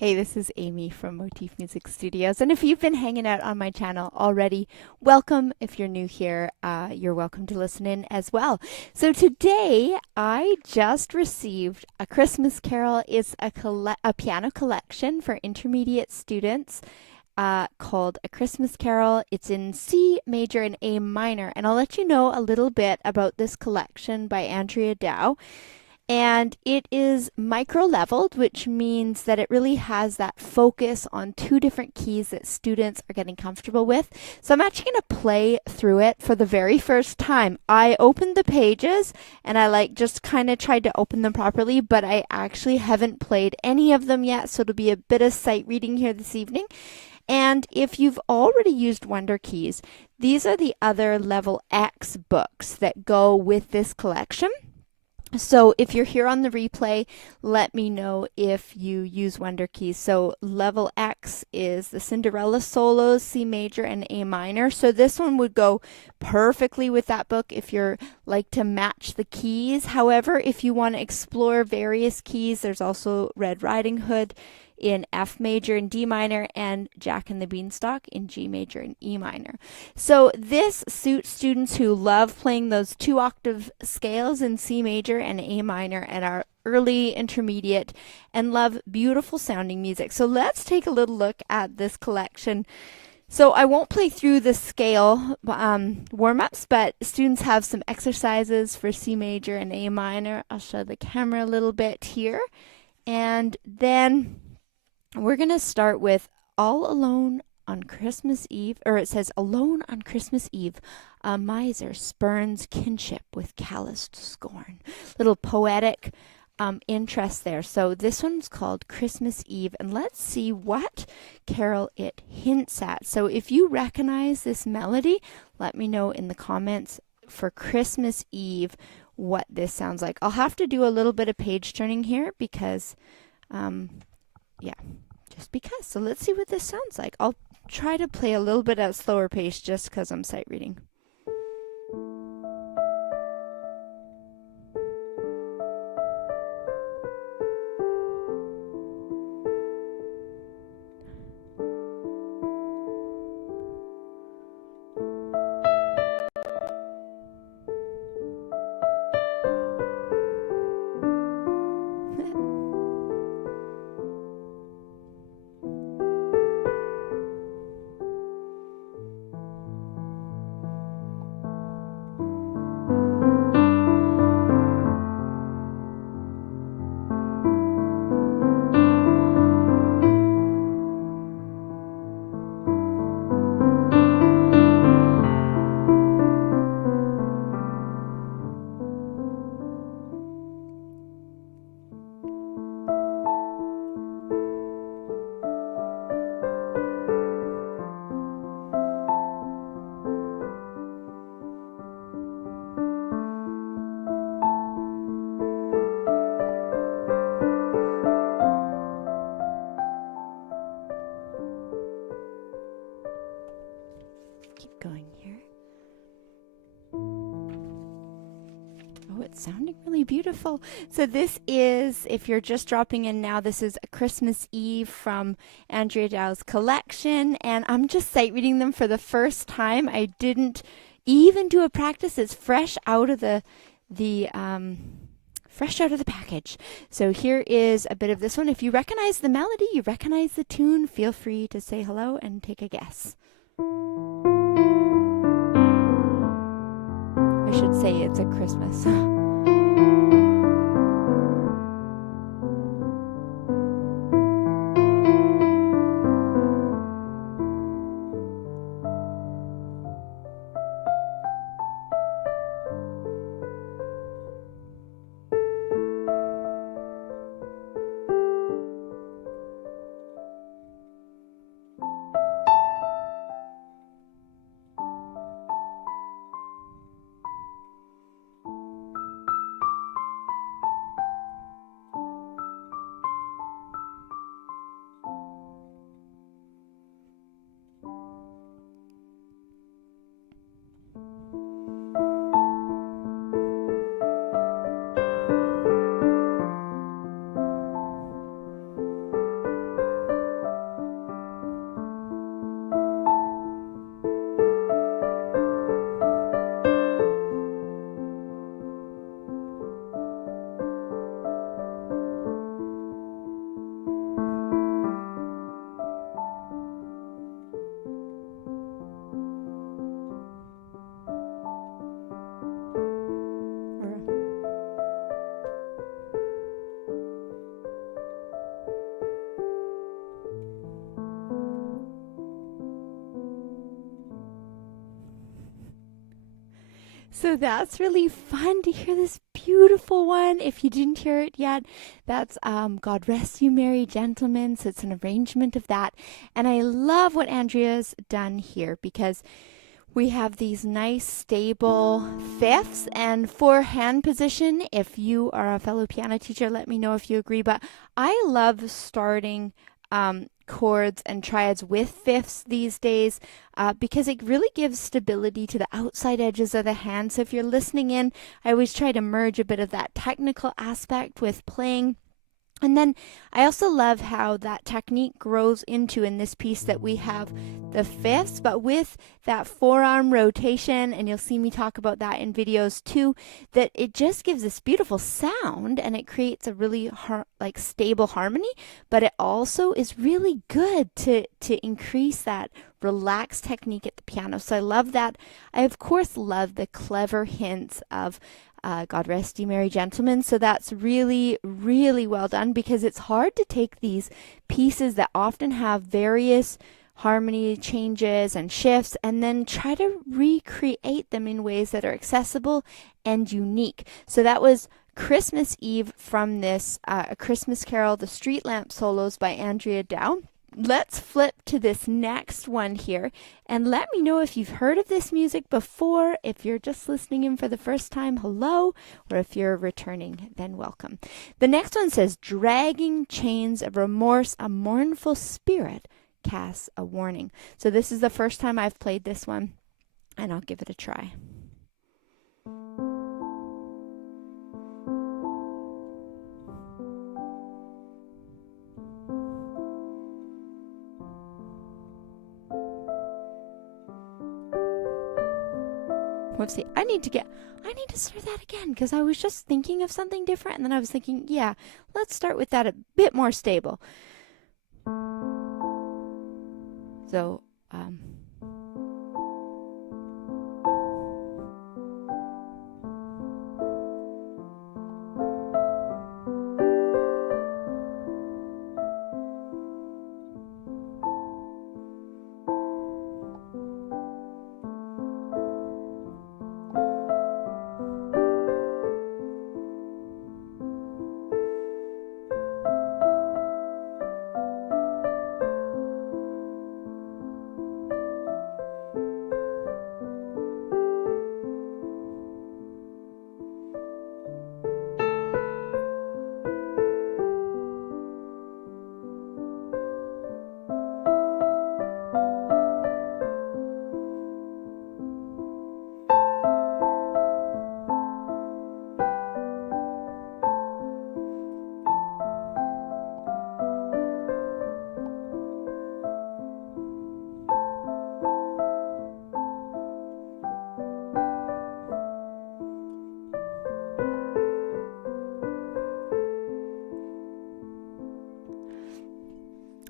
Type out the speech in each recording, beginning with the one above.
Hey, this is Amy from Motif Music Studios. And if you've been hanging out on my channel already, welcome. If you're new here, you're welcome to listen in as well. So today, I just received a Christmas Carol. It's a piano collection for intermediate students called A Christmas Carol. It's in C major and A minor. And I'll let you know a little bit about this collection by Andrea Dow. And it is micro leveled, which means that it really has that focus on two different keys that students are getting comfortable with. So I'm actually going to play through it for the very first time. I opened the pages and I just kind of tried to open them properly, but I actually haven't played any of them yet. So it'll be a bit of sight reading here this evening. And if you've already used Wunderkeys, these are the other level X books that go with this collection. So if you're here on the replay, let me know if you use Wunderkeys. So level X is the Cinderella solos, C major and A minor. So this one would go perfectly with that book if you're like to match the keys. However, if you want to explore various keys, there's also Red Riding Hood in F major and D minor, and Jack and the Beanstalk in G major and E minor. So this suits students who love playing those 2-octave scales in C major and A minor and are early intermediate and love beautiful sounding music. So let's take a little look at this collection. So I won't play through the scale warm-ups, but students have some exercises for C major and A minor. I'll show the camera a little bit here. And then we're going to start with All Alone on Christmas Eve, or it says Alone on Christmas Eve, a miser spurns kinship with calloused scorn. Little poetic interest there. So this one's called Christmas Eve, and let's see what carol it hints at. So if you recognize this melody, let me know in the comments for Christmas Eve what this sounds like. I'll have to do a little bit of page turning here because yeah, just because. So let's see what this sounds like. I'll try to play a little bit at a slower pace just because I'm sight reading. Keep going here. Oh, it's sounding really beautiful. So this is, if you're just dropping in now, this is A Christmas Eve from Andrea Dow's collection, and I'm just sight reading them for the first time. I didn't even do a practice. It's fresh out of the package. So here is a bit of this one. If you recognize the melody, you recognize the tune, feel free to say hello and take a guess. I should say it's a Christmas. So that's really fun to hear this beautiful one. If you didn't hear it yet, that's God Rest You Merry Gentlemen. So it's an arrangement of that. And I love what Andrea's done here because we have these nice stable fifths, and for hand position, if you are a fellow piano teacher, let me know if you agree. But I love starting chords and triads with fifths these days because it really gives stability to the outside edges of the hand. So if you're listening in, I always try to merge a bit of that technical aspect with playing. And then I also love how that technique grows into, in this piece, that we have the fifths, but with that forearm rotation, and you'll see me talk about that in videos too, that it just gives this beautiful sound and it creates a really stable harmony, but it also is really good to increase that relaxed technique at the piano. So I love that. I, of course, love the clever hints of God Rest You Merry Gentlemen. So that's really, really well done, because it's hard to take these pieces that often have various harmony changes and shifts and then try to recreate them in ways that are accessible and unique. So that was Christmas Eve from this A Christmas Carol, The Street Lamp Solos by Andrea Dow. Let's flip to this next one here and let me know if you've heard of this music before. If you're just listening in for the first time, hello, or if you're returning, then welcome. The next one says, dragging chains of remorse, a mournful spirit casts a warning. So this is the first time I've played this one, and I'll give it a try. Whoopsie. I need to start that again, because I was just thinking of something different, and then I was thinking, yeah, let's start with that a bit more stable. So,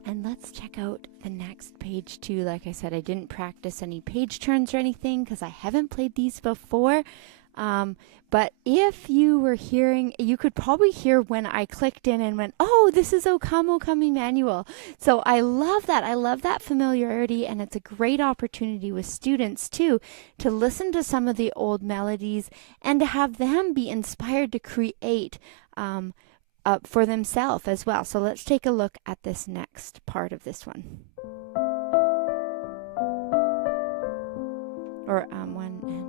and let's check out the next page too. Like I said, I didn't practice any page turns or anything because I haven't played these before. But if you were hearing, you could probably hear when I clicked in and went, oh, this is O Come Emmanuel. So I love that. I love that familiarity, and it's a great opportunity with students too to listen to some of the old melodies and to have them be inspired to create for themselves as well. So let's take a look at this next part of this one. Or one and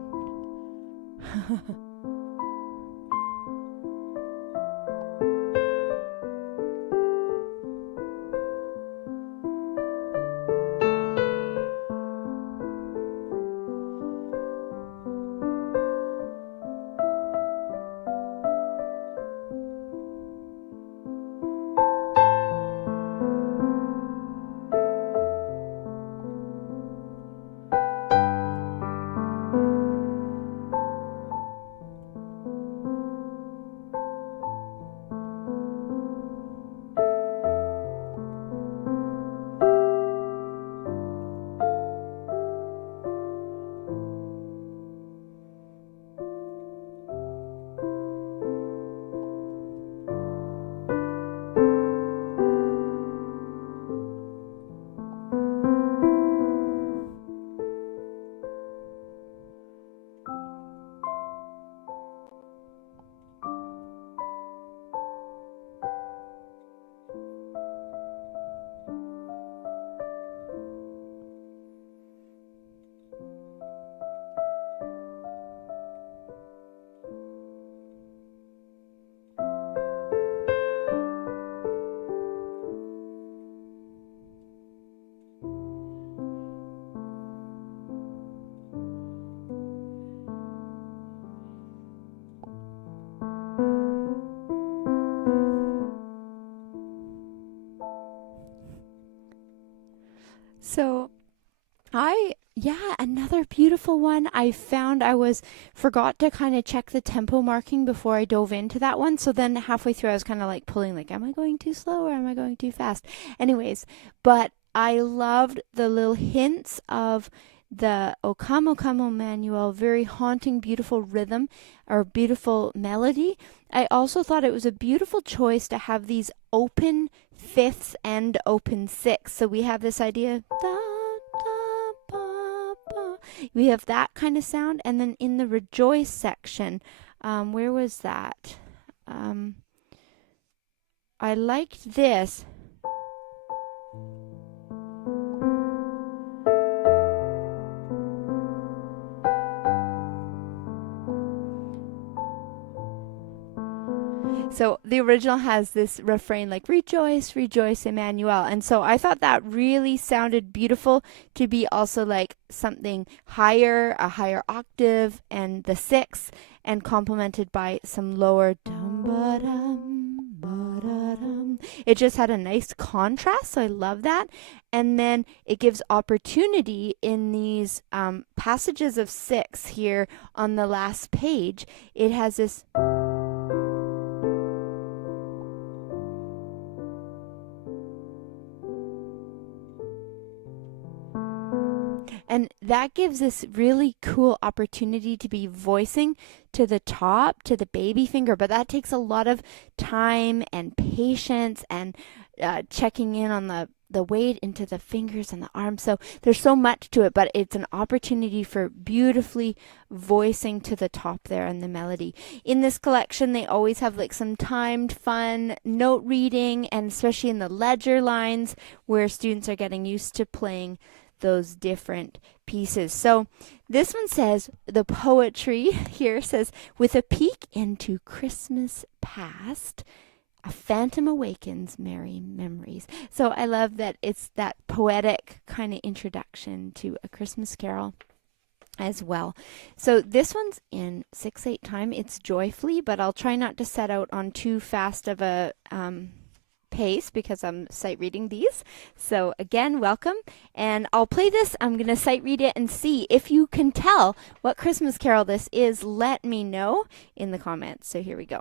So another beautiful one I found. Forgot to kind of check the tempo marking before I dove into that one. So then halfway through, I was kind of like pulling, like, am I going too slow or am I going too fast? Anyways, but I loved the little hints of the O Come, Emmanuel, very haunting, beautiful rhythm or beautiful melody. I also thought it was a beautiful choice to have these open fifths and open sixths. So we have this idea. Da, da, ba, ba. We have that kind of sound, and then in the rejoice section, where was that? I liked this. So the original has this refrain like rejoice, rejoice, Emmanuel. And so I thought that really sounded beautiful to be also like something higher, a higher octave, and the sixth, and complemented by some lower dum ba dum ba da dum. It just had a nice contrast, so I love that. And then it gives opportunity in these passages of six here on the last page. It has this. And that gives this really cool opportunity to be voicing to the top, to the baby finger. But that takes a lot of time and patience and checking in on the weight into the fingers and the arms. So there's so much to it, but it's an opportunity for beautifully voicing to the top there in the melody. In this collection, they always have like some timed, fun note reading, and especially in the ledger lines where students are getting used to playing those different pieces. So this one says, the poetry here says, with a peek into Christmas past, a phantom awakens merry memories. So I love that it's that poetic kind of introduction to A Christmas Carol as well. So this one's in 6/8 time. It's joyfully, but I'll try not to set out on too fast of a pace because I'm sight reading these. So again, welcome. And I'll play this. I'm going to sight read it and see if you can tell what Christmas carol this is. Let me know in the comments. So here we go.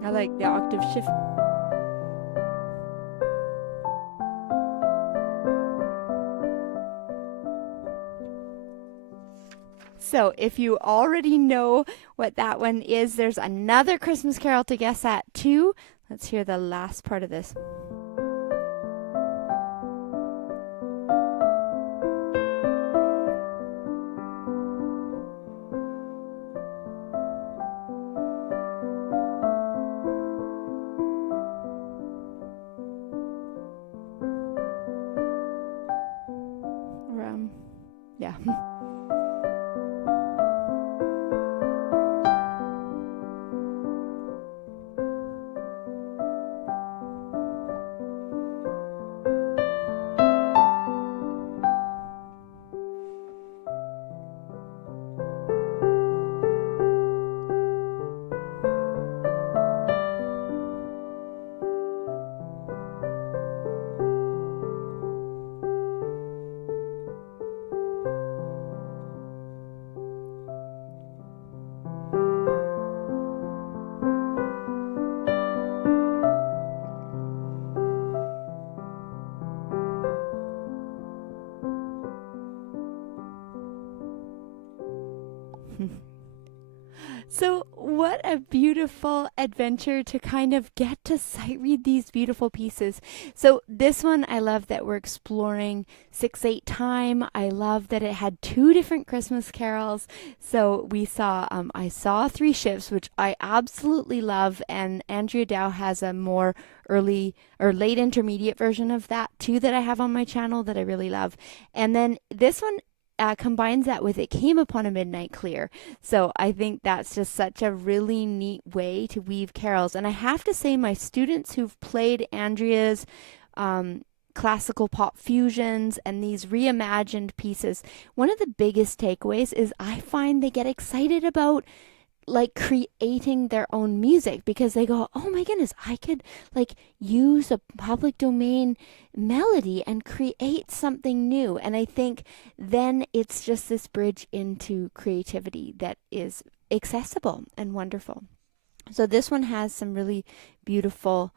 I like the octave shift. So if you already know what that one is, there's another Christmas carol to guess at too. Let's hear the last part of this. Yeah. So, what a beautiful adventure to kind of get to sight read these beautiful pieces. So, this one, I love that we're exploring 6/8 time. I love that it had two different Christmas carols. So, I saw Three Shifts, which I absolutely love, and Andrea Dow has a more early or late intermediate version of that too that I have on my channel that I really love. And then this one combines that with It Came Upon a Midnight Clear. So I think that's just such a really neat way to weave carols. And I have to say, my students who've played Andrea's classical pop fusions and these reimagined pieces, one of the biggest takeaways is I find they get excited about like creating their own music because they go, oh my goodness, I could like use a public domain melody and create something new. And I think then it's just this bridge into creativity that is accessible and wonderful. So this one has some really beautiful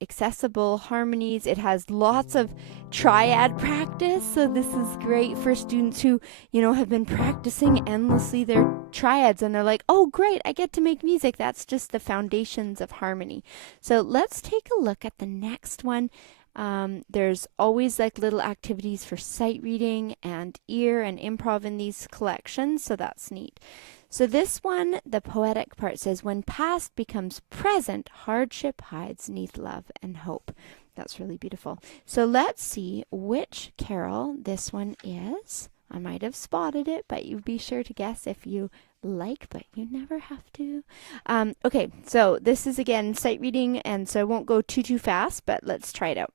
accessible harmonies. It has lots of triad practice, so this is great for students who, have been practicing endlessly their triads and they're like, oh great, I get to make music. That's just the foundations of harmony. So let's take a look at the next one. There's always like little activities for sight reading and ear and improv in these collections, so that's neat. So this one, the poetic part says, when past becomes present, hardship hides neath love and hope. That's really beautiful. So let's see which carol this one is. I might have spotted it, but you be sure to guess if you like, but you never have to. Okay, so this is again sight reading, and so I won't go too fast, but let's try it out.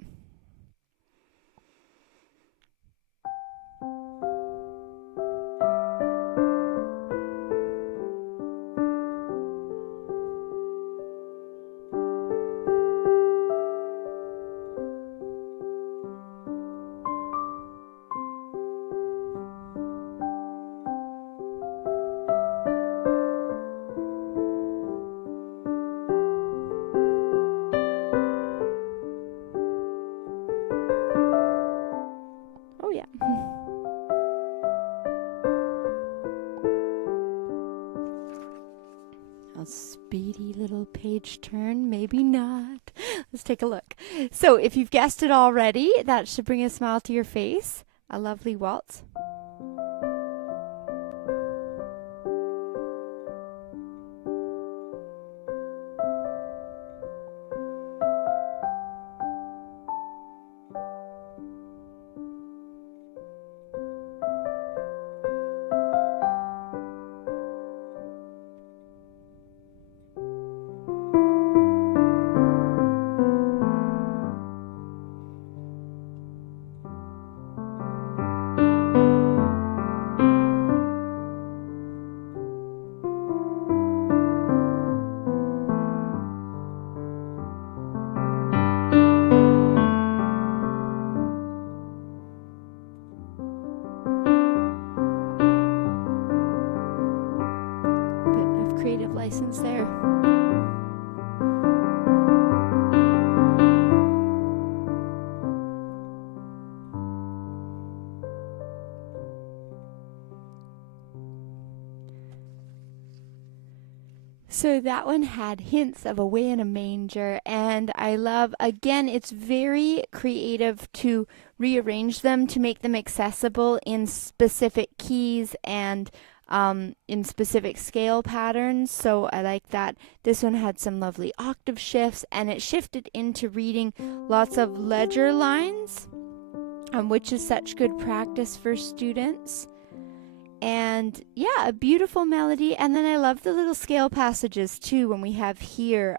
Oh yeah. A speedy little page turn, maybe not. Let's take a look. So if you've guessed it already, that should bring a smile to your face. A lovely waltz. Creative license there. So that one had hints of Away in a Manger, and I love, again, it's very creative to rearrange them to make them accessible in specific keys and in specific scale patterns. So I like that. This one had some lovely octave shifts, and it shifted into reading lots of ledger lines, which is such good practice for students. And yeah, a beautiful melody. And then I love the little scale passages too when we have here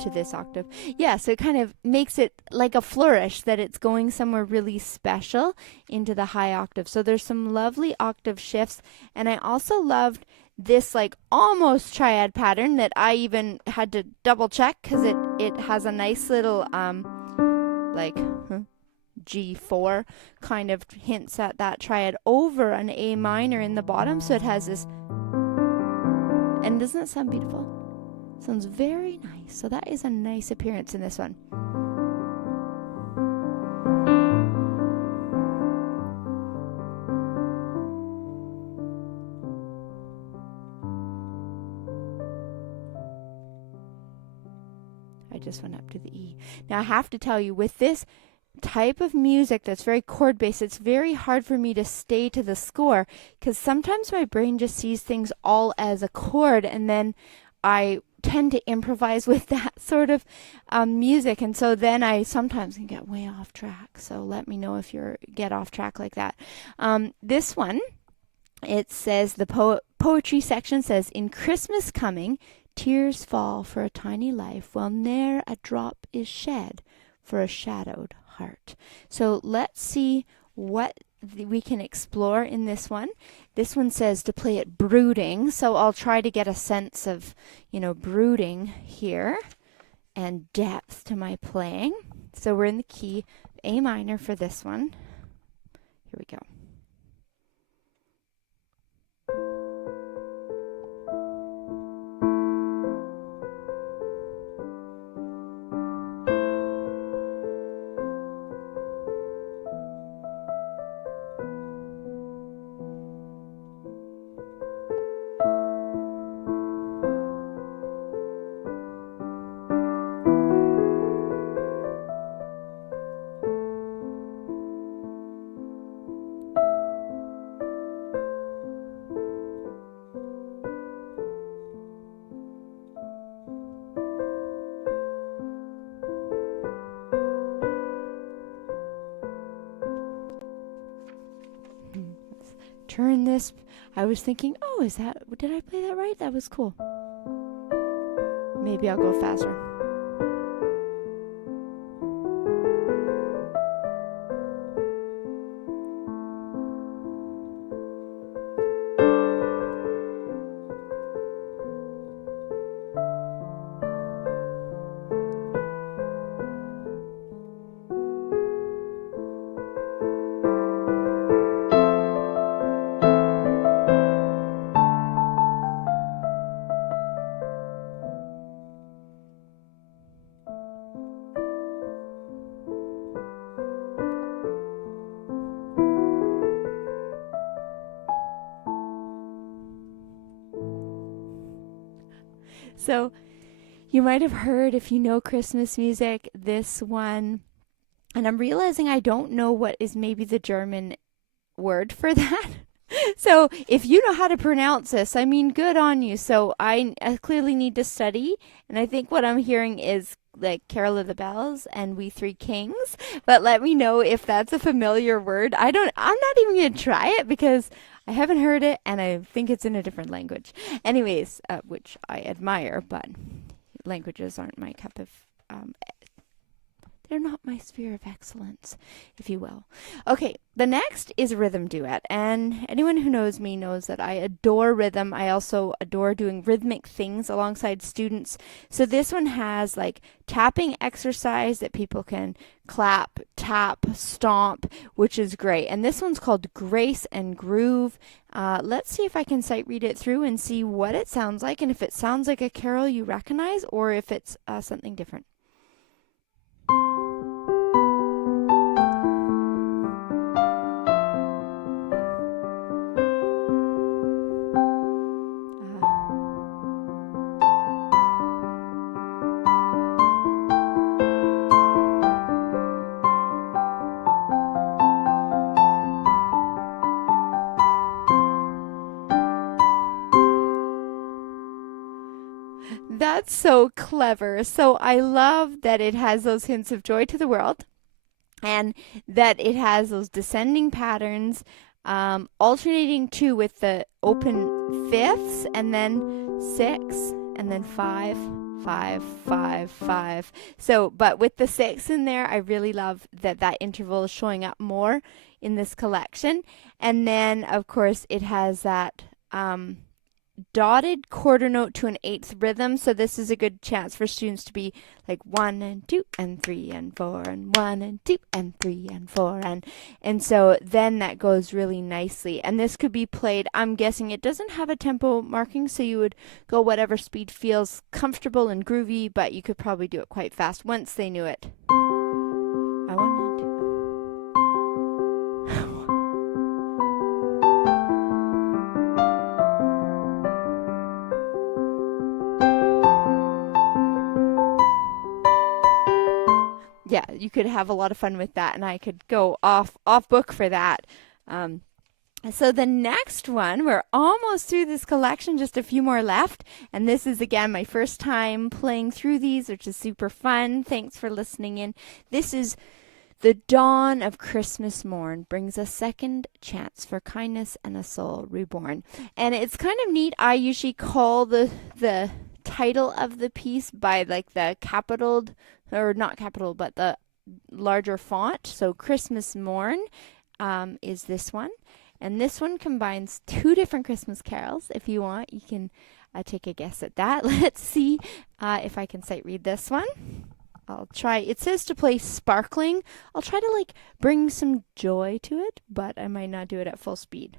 to this octave. Yeah, so it kind of makes it like a flourish, that it's going somewhere really special into the high octave. So there's some lovely octave shifts. And I also loved this like almost triad pattern that I even had to double check because it has a nice little G4 kind of hints at that triad over an A minor in the bottom. So it has this, and doesn't it sound beautiful? Sounds very nice. So that is a nice appearance in this one. I just went up to the E. Now I have to tell you, with this type of music that's very chord based, it's very hard for me to stay to the score because sometimes my brain just sees things all as a chord, and then I tend to improvise with that sort of music, and so then I sometimes can get way off track. So let me know if you get off track like that. This one, it says, the poetry section says, in Christmas coming, tears fall for a tiny life, while ne'er a drop is shed for a shadowed heart. So let's see what we can explore in this one. This one says to play it brooding, so I'll try to get a sense of, brooding here and depth to my playing. So we're in the key A minor for this one. Here we go. Turn this. I was thinking, did I play that right? That was cool. Maybe I'll go faster. So you might have heard, if you know Christmas music, this one, and I'm realizing I don't know what is maybe the German word for that. So if you know how to pronounce this, I mean, good on you. So I clearly need to study, and I think what I'm hearing is like Carol of the Bells and We Three Kings. But let me know if that's a familiar word. I'm not even going to try it because I haven't heard it, and I think it's in a different language. Anyways, which I admire, but languages aren't my cup of they're not my sphere of excellence, if you will. Okay, the next is a rhythm duet, and anyone who knows me knows that I adore rhythm. I also adore doing rhythmic things alongside students. So this one has like tapping exercise that people can clap, tap, stomp, which is great. And this one's called Grace and Groove. Let's see if I can sight read it through and see what it sounds like, and if it sounds like a carol you recognize or if it's something different. That's so clever. So I love that it has those hints of joy to the world, and that it has those descending patterns, alternating too with the open fifths, and then 6, and then 5, 5, 5, 5. So, but with the 6 in there, I really love that interval is showing up more in this collection. And then, of course, it has that dotted quarter note to an 8th rhythm, so this is a good chance for students to be like 1 and 2 and 3 and 4 and 1 and 2 and 3 and 4 and so then that goes really nicely. And this could be played, I'm guessing it doesn't have a tempo marking, so you would go whatever speed feels comfortable and groovy, but you could probably do it quite fast once they knew it. I want to do yeah, you could have a lot of fun with that, and I could go off book for that. So the next one, we're almost through this collection, just a few more left. And this is, again, my first time playing through these, which is super fun. Thanks for listening in. This is The Dawn of Christmas Morn Brings a Second Chance for Kindness and a Soul Reborn. And it's kind of neat. I usually call the title of the piece by like the capitaled, or not capital, but the larger font. So Christmas Morn is this one. And this one combines two different Christmas carols. If you want, you can take a guess at that. Let's see if I can sight read this one. I'll try. It says to play sparkling. I'll try to like bring some joy to it, but I might not do it at full speed.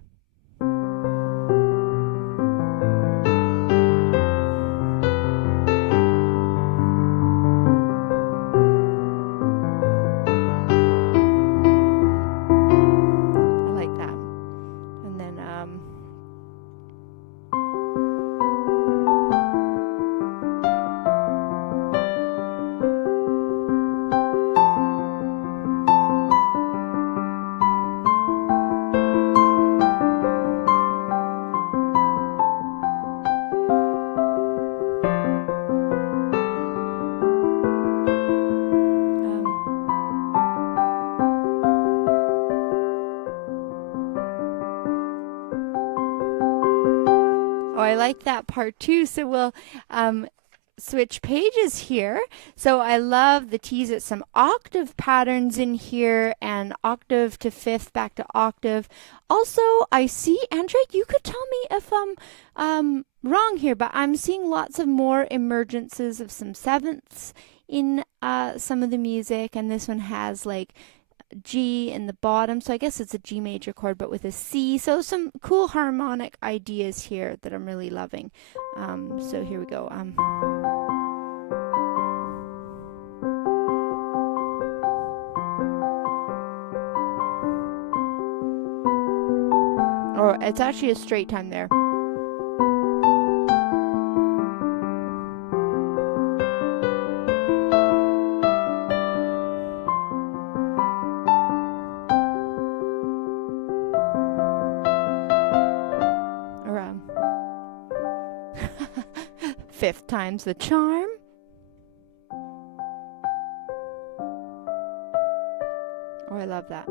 Oh, I like that part too. So we'll switch pages here. So I love the tease at some octave patterns in here, and octave to fifth back to octave. Also, I see, Andrea, you could tell me if I'm wrong here, but I'm seeing lots of more emergences of some sevenths in some of the music, and this one has like G in the bottom, so I guess it's a G major chord but with a C. So some cool harmonic ideas here that I'm really loving. So here we go. Or it's actually a straight time there. Fifth time's the charm. Oh, I love that.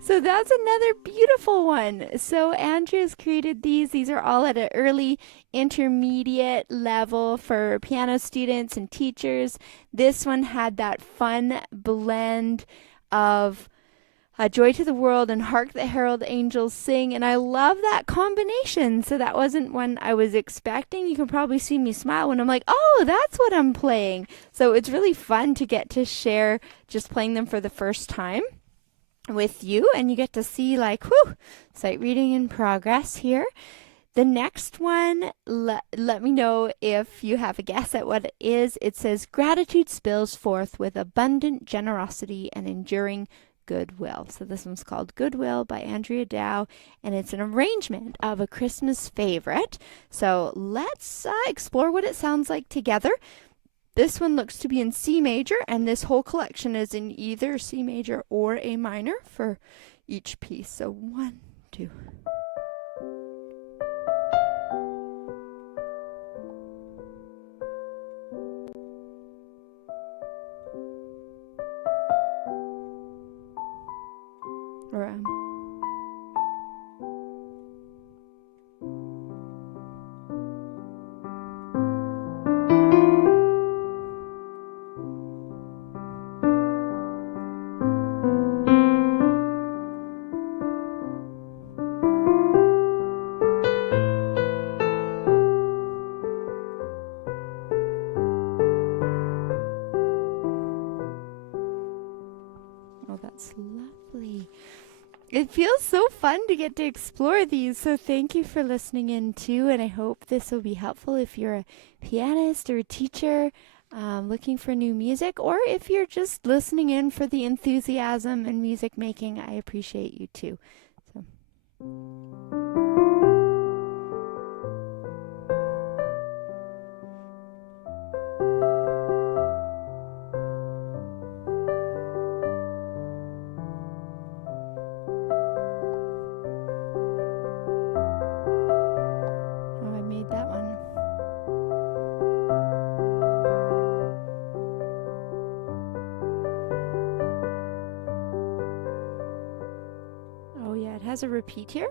So that's another beautiful one. So Andrea's created these. These are all at an early intermediate level for piano students and teachers. This one had that fun blend of Joy to the World and Hark the Herald Angels Sing, and I love that combination. So that wasn't one I was expecting. You can probably see me smile when I'm like, oh, that's what I'm playing. So it's really fun to get to share just playing them for the first time with you, and you get to see like, whew, sight reading in progress here. The next one, let me know if you have a guess at what it is. It says, gratitude spills forth with abundant generosity and enduring goodwill. So this one's called Goodwill by Andrea Dow, and it's an arrangement of a Christmas favorite. So let's explore what it sounds like together. This one looks to be in C major, and this whole collection is in either C major or A minor for each piece. So 1, 2. Or It feels so fun to get to explore these. So thank you for listening in too. And I hope this will be helpful if you're a pianist or a teacher looking for new music, or if you're just listening in for the enthusiasm and music making. I appreciate you too. So. Oh, I made that one. Oh yeah, it has a repeat here.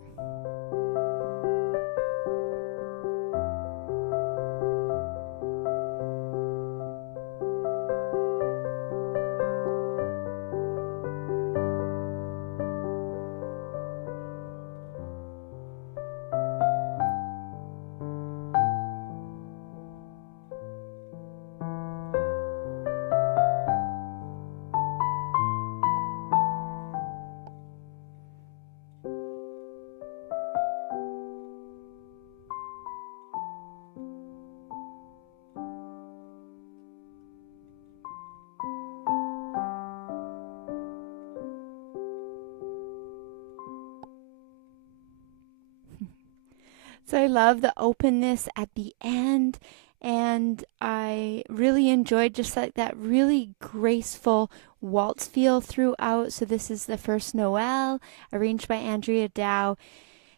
So I love the openness at the end, and I really enjoyed just like that really graceful waltz feel throughout. So this is the first Noel, arranged by Andrea Dow.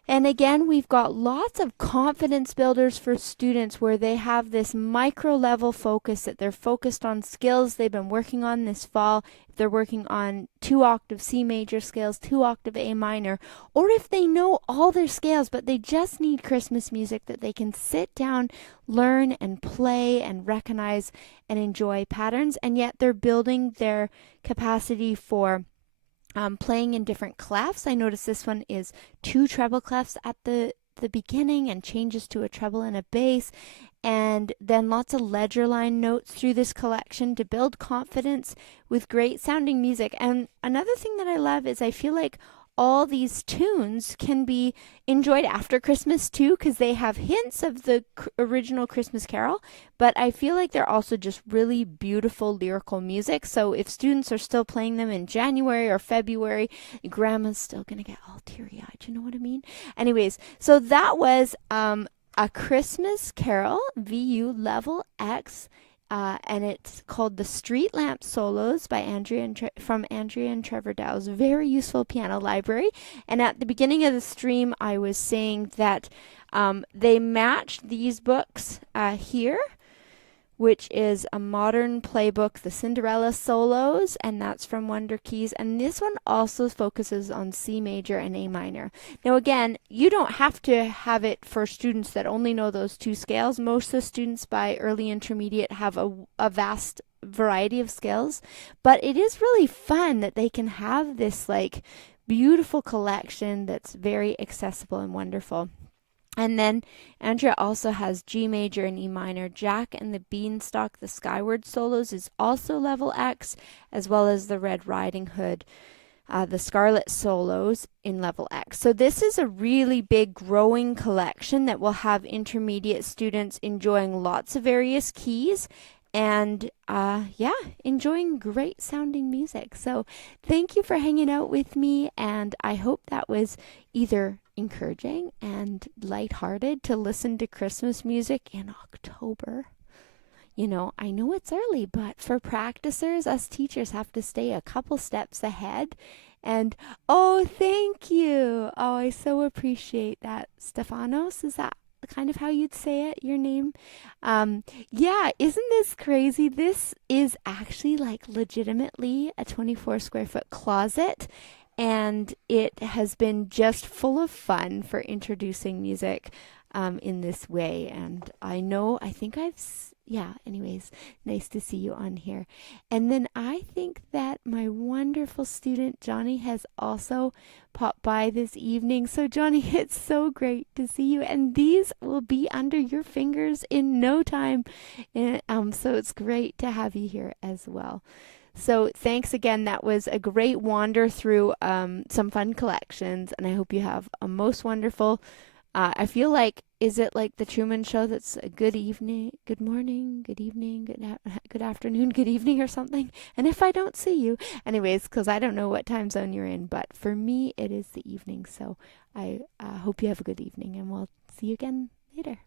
And again, we've got lots of confidence builders for students where they have this micro level focus, that they're focused on skills they've been working on this fall. If they're working on 2-octave C major scales, 2-octave A minor, or if they know all their scales but they just need Christmas music that they can sit down, learn and play and recognize and enjoy patterns, and yet they're building their capacity for playing in different clefs. I noticed this one is 2 treble clefs at the beginning and changes to a treble and a bass, and then lots of ledger line notes through this collection to build confidence with great sounding music. And another thing that I love is I feel like all these tunes can be enjoyed after Christmas too, because they have hints of the original Christmas Carol, but I feel like they're also just really beautiful lyrical music. So if students are still playing them in January or February, grandma's still gonna get all teary-eyed, you know what I mean? Anyways, so that was A Christmas Carol, VU Level X, and it's called The Street Lamp Solos by from Andrea and Trevor Dow's very useful piano library. And at the beginning of the stream, I was saying that they matched these books here, which is a modern playbook, The Cinderella Solos, and that's from Wunderkeys. And this one also focuses on C major and A minor. Now again, you don't have to have it for students that only know those 2 scales. Most of the students by early intermediate have a vast variety of scales, but it is really fun that they can have this like beautiful collection that's very accessible and wonderful. And then Andrea also has G major and E minor. Jack and the Beanstalk, the Skyward Solos, is also level X, as well as the Red Riding Hood, the Scarlet Solos in level X. So this is a really big growing collection that will have intermediate students enjoying lots of various keys and enjoying great sounding music. So thank you for hanging out with me, and I hope that was either encouraging and lighthearted to listen to Christmas music in October. You know, I know it's early, but for practicers, us teachers have to stay a couple steps ahead. And oh, thank you. Oh, I so appreciate that. Stefanos, is that kind of how you'd say it, your name? Yeah, isn't this crazy? This is actually like legitimately a 24 square foot closet, and it has been just full of fun for introducing music in this way. And I think anyways, nice to see you on here. And then I think that my wonderful wonderful student, Johnny, has also popped by this evening. So, Johnny, it's so great to see you. And these will be under your fingers in no time. And, so it's great to have you here as well. So thanks again. That was a great wander through some fun collections, and I hope you have a most wonderful. I feel like, is it like the Truman Show? That's a good evening, good morning, good evening, good afternoon, good evening, or something. And if I don't see you, anyways, because I don't know what time zone you're in, but for me it is the evening. So I hope you have a good evening, and we'll see you again later.